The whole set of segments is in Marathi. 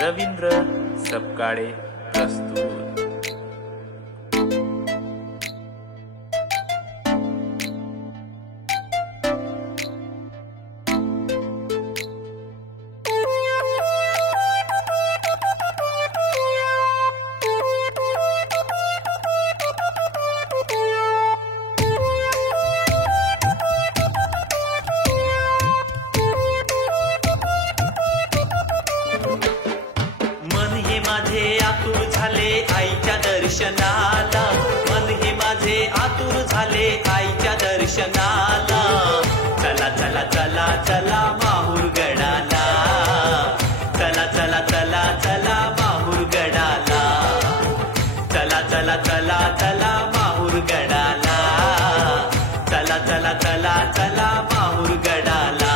रवींद्र सपकाळे प्रस्तुत। आतुर झाले आईच्या दर्शनाला, मन हे माझे आतुर झाले आईच्या दर्शनाला। चला चला चला चला माहूर गडाला, चला चला चला चला माहूर गडाला, चला चला चला चला माहूर गडाला, चला चला चला चला माहूर गडाला।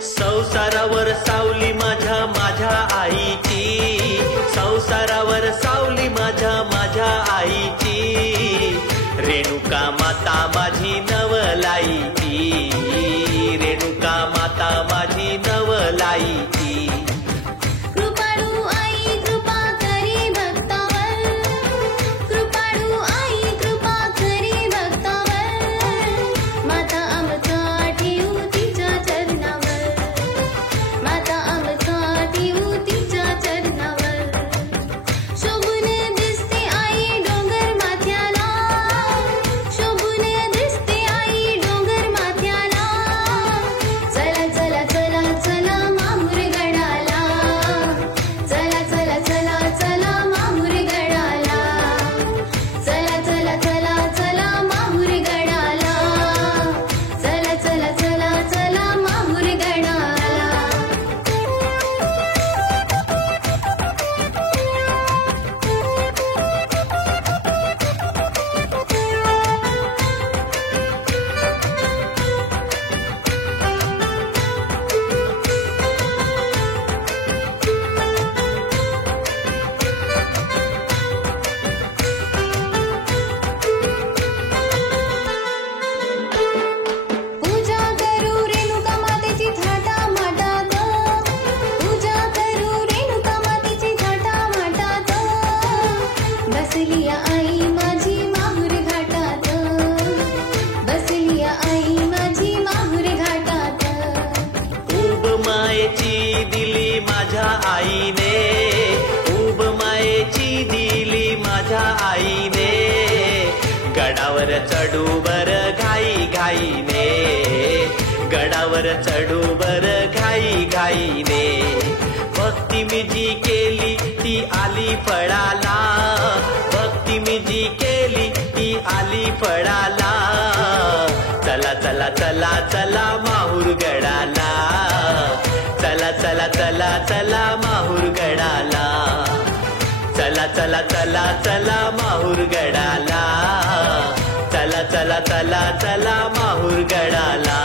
संसारावर सावली माझ्या माझ्या आईची, संसारावर सावली माझ्या माझ्या आईची। रेणुका माता माझी नवलाईची, रेणुका माता माझी नवलाईची। कृपाळू आई कृपा करी भक्तावर, कृपाळू आई कृपा करी भक्तावर। माता आमचा ठेवू तिच्या चरणावर, माता आमचा ठेवू तिच्या चरणावर। शोभून दिसते आई डोंगर माथ्याला, शोभून दिसते आई डोंगर माथ्याला। चला चला चला चला माहूर गडाला, चला चला चला चला माहूर गडाला, चला चला चला चला माहूर गडाला, चला चला चला चला माहूर गडाला। पूजा करू रेणुका मातेची थाटा माटात, पूजा करू रेणुका मातेची थाटा माटात। बसली आई माझी माहूर घाटात, बसली आई माझी माहूर घाटात। उब मायेची दिली माझ्या आईने, उब मायेची दिली माझ्या आईने। गडावर चढू बर घाई घाईने, गडावर चढू बर घाई घाईने। भक्ती मी जी केली ती आली फळाला, भक्ती मी जी केली ती आली फळाला। चला चला चला चला माहूर गडाला, चला चला चला चला माहूर गडाला, चला चला चला चला माहूर गडाला, चला चला चला चला माहूर गडाला।